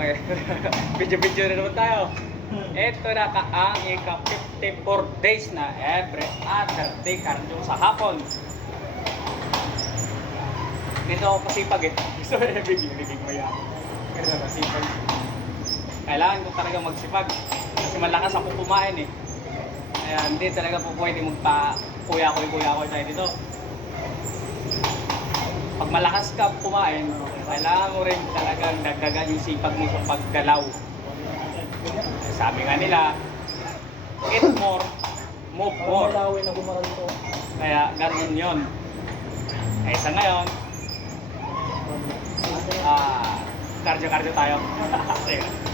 Okay. Video-video na naman tayo. Ito na ang ika-54 days na every other day cardio sa hapon. Dito ako pasipag eh. Gusto ko na biging mo yan. Pero pasipag. Kailangan ko talaga magsipag. Kasi malakas ako kumain eh. Kaya hindi talaga po pwede magpa-kuya-kuya tayo dito. Pag malakas ka kumain, kailangan mo rin talagang dagdagan yung sipag mo sa paggalaw. Sabi nga nila, eat more, move more. Kaya ganun yun. Kaya sa ngayon, cardio tayo.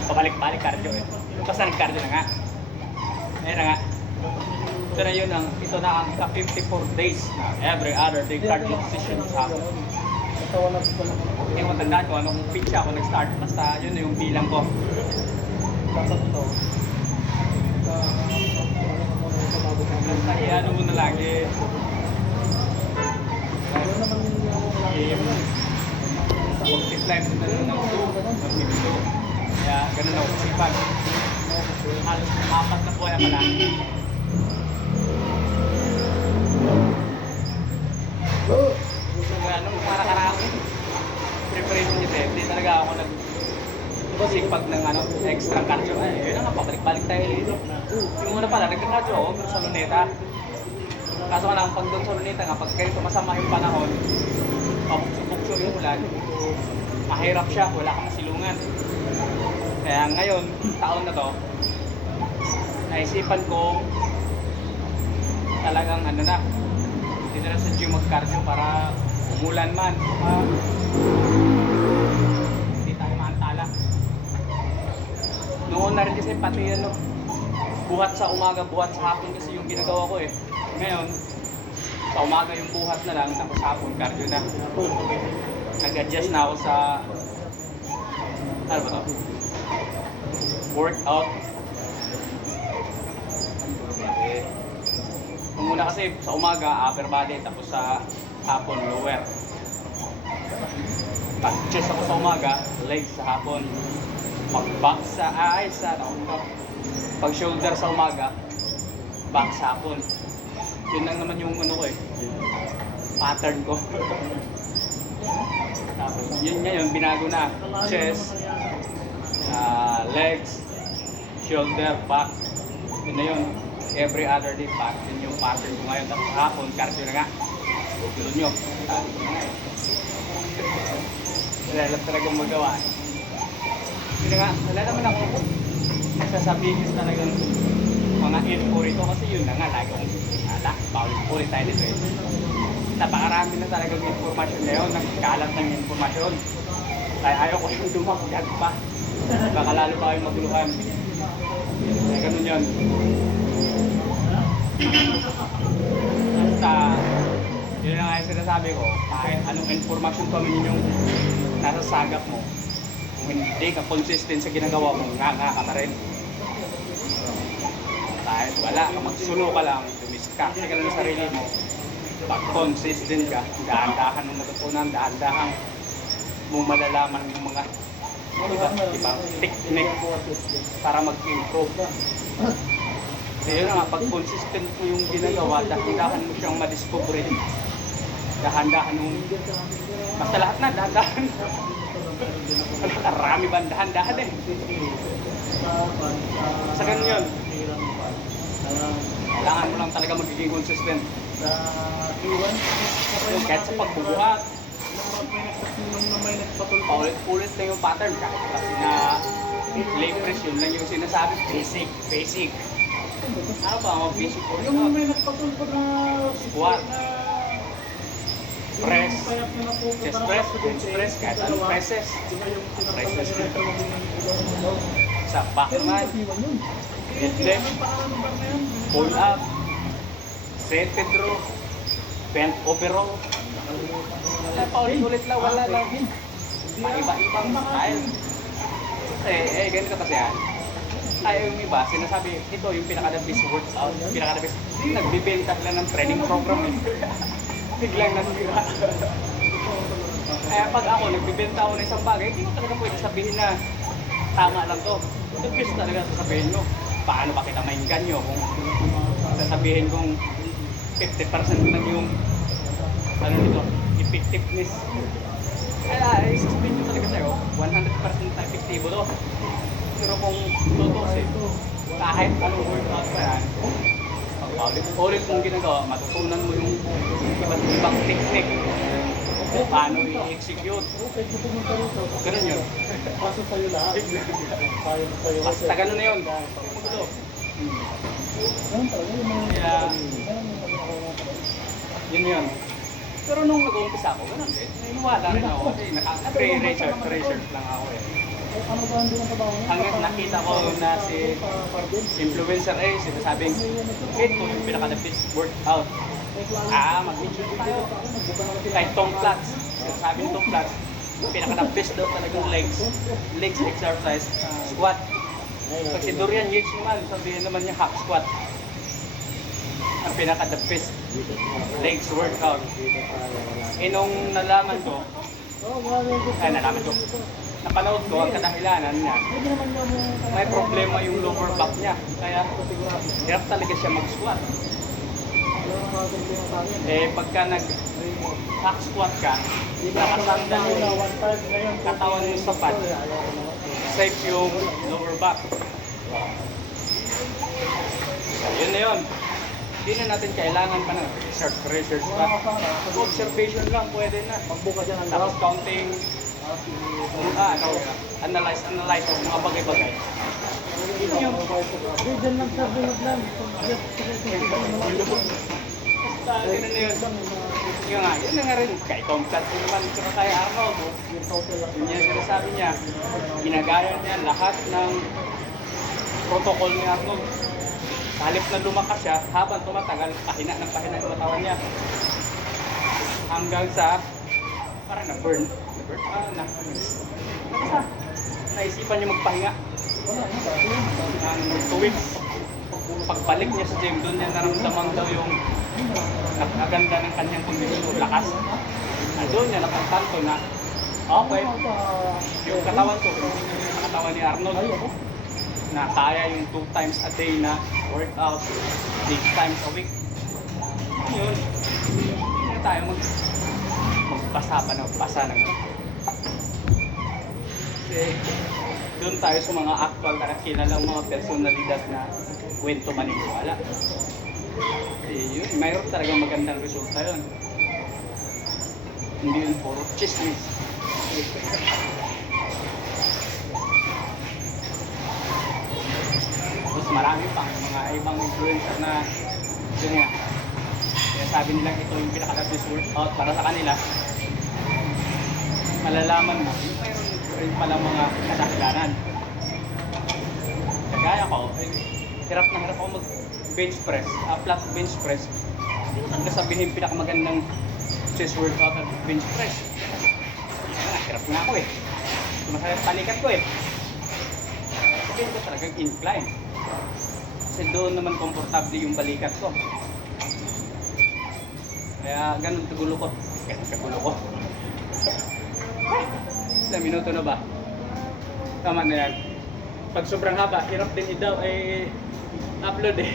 Pabalik-balik cardio eh. Basta nag-cardio na nga. Ayun na nga. Ito na ang 54 days na every other day cardio session sa akin. Hindi ko matandaan ko anong pitch ako nag-start. Basta yun na yung bilang ko. Basta i-ano mo na lagi. Mag-decline mo na lang ng 2. Kaya ganun ako kasipag. Halos 4 na buhay ka lang. Nung para-karami preparation nyo tayo, hindi talaga ako nagsipag ng extra cardio. Yun na nga, pabalik-balik tayo dito. Yung muna pala, nagka-cardio ako pero sa luneta. Kaso nga lang, pag doon sa luneta nga, pag ganito masama yung panahon, pabukso yung ulan, mahirap siya, wala kang silungan. Kaya ngayon, taon na to, naisipan ko talagang dito na sa gym mag-cardio para umulan man, hindi tayo maantala. Noon na rin kasi pati buhat sa umaga, buhat sa hapon kasi yung ginagawa ko eh. Ngayon, sa umaga yung buhat na lang, tapos hapon cardio na. Nag-adjust na ako sa ano ba to? Workout. Muna kasi sa umaga upper body, tapos sa hapon lower. Pag chest ako sa umaga, legs sa hapon. Pag back pag shoulder sa umaga, back sa hapon. Yun lang naman yung ko eh, pattern ko. Tapos yun ngayon binago na, chest, legs, shoulder, back. Yun na yun. Every other day back, yun yung pattern ko ngayon. Tapos hapon, cardio na nga. Tulun nyo. Wala talagang magawa. Yun nga, wala naman ako nagsasabihin talagang mga info rito. Kasi yun na nga, lagi kong paulit-ulit tayo dito eh. Napakarami na talagang informasyon ngayon. Nagkalat ng informasyon. Kaya ayaw ko yung dumagdag pa. Baka lalo pa kayong maguluhan. Kaya ganun yun. Basta, yun na nga yung sinasabi ko, kahit anong informasyon pa yung nasa sagap mo, kung hindi ka consistent sa ginagawa mo, nga ka rin. Kahit wala, magsulo ka lang, dumiskarte ka lang sa sarili mo, pag consistent ka, dahan-dahan mong matutunan, dahan-dahan mong malalaman yung mga ibang technique para mag-improve. Kaya yun nga, pag consistent mo yung ginagawa, dahan-dahan mo siyang madiscover. Dahan-dahan mo. Basta lahat na, dahan-dahan. Marami ba dahan-dahan eh. Sa ganun yun. Kailangan mo lang talaga magiging consistent. Kahit sa pagbubuhat, paulit-ulit na yung pattern. Kahit kasi na leg press, yun lang yung sinasabi. Basic. Ano ba ang basic ko? Yung may nagpatulpod na squat, press, chest press, bench press, kahit anong presses. Presses na. Sa back man, deadlift, pull up, seated row, bent over row. Paulit-ulit lang, wala lang. Iba-ibang style. Ganito kasi yan. Tayo yung iba, sinasabi, ito yung pinaka-the best workout, pinaka-the best. Nagbibenta sila ng training program eh. Biglang nasira. Kaya pag ako, nagbibenta ako ng isang bagay, hindi ko talaga pwede sabihin na tama lang to. The best talaga sasabihin mo. Paano ba kita maingganyo kung sasabihin kong 50% lang yung ano nito, effectiveness. Ay, sasabihin nyo talaga sa'yo, 100% effective to. Pero kung tutusin, kahit anong workout pa yan, ulit mong ginagawa, matutunan mo yung iba't ibang technique kung paano i-execute. Ganun yun. Kaso sa'yo lahat. Sa'yo. Basta ganun na yun. Kaya, yun yun. Pero nung nag-uumpisa ako, ganun din. Naiwala rin ako kasi naka-research lang ako eh. Ano ba ang trabaho niya? Hanggang nakita ko na si influencer A, sinasabing, ito yung pinaka-the best workout. Mag-mention tayo. Kahit Tom Platz. Sabi ni Tom Platz, pinaka-the best daw talagang legs exercise, squat. Pag si Dorian Yates naman, sabihin naman niya hack squat. Ang pinaka-the best legs workout. Nung nalaman ko, napanood ko ang kadahilanan niya, may problema yung lower back niya. Kaya hirap talaga siya mag-squat. Pagka nag-hack squat ka, nakasandal yung katawan mo sa pad, safe yung lower back. Yun na yun. Hindi na natin kailangan pa ng research pa. Observation lang, pwede na. Tapos counting, analyze mga bagay-bagay. Yun yung Diyan lang sa bulog lang. basta yun na yun. Yun nga rin. Kay Tom Platz naman, tsaka kay Arnold. Yun yung sinasabi niya. Ginagaya niya lahat ng protocol ni Arnold. Halip na lumakas siya, habang tumatagal, pahina ng katawan niya. Hanggang sa, parang na-burn. Naisipan niya magpahinga. Ng 2 weeks. Pagbalik niya sa gym, doon niya naramdaman daw yung nakaganda ng kanyang kondisyon, lakas. Doon niya nakantanto na, okay, yung katawan ko, yung katawan ni Arnold, na kaya yung 2 times a day na workout, 8 times a week. Yun. Hindi na tayo magpasa ng kasi doon tayo sa mga actual na kilalang mga personalidad na kwento maniniwala. Yun, mayroon talagang magandang resulta yun. Hindi yun puro chismis. Tapos marami pang mga ibang influencer na yun nga, sabi nilang ito yung pinaka-best workout para sa kanila. Malalaman mo, yung mayroon rin pala mga kadahilanan. Kagaya ko, hirap na hirap ako mag-bench press, flat bench press. Hindi ko talaga sabihin pinakamagandang chest workout at bench press. Hirap na ako eh. Masayang palikat ko eh. Sabihin ko talagang incline. Kasi doon naman komportable yung balikat ko. Kaya ganun kagulo ko. Ilang minuto na ba? Tama na yan. Pag sobrang haba, hirap din i-daw ay upload eh.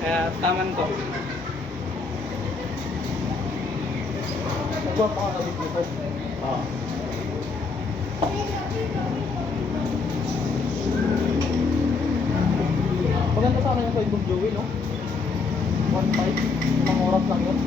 Kaya taman ko. Nagwa pa ka dito. Oo. Maganda sana yung kay Bob Joey, no? 1.5, 1 oras lang yun.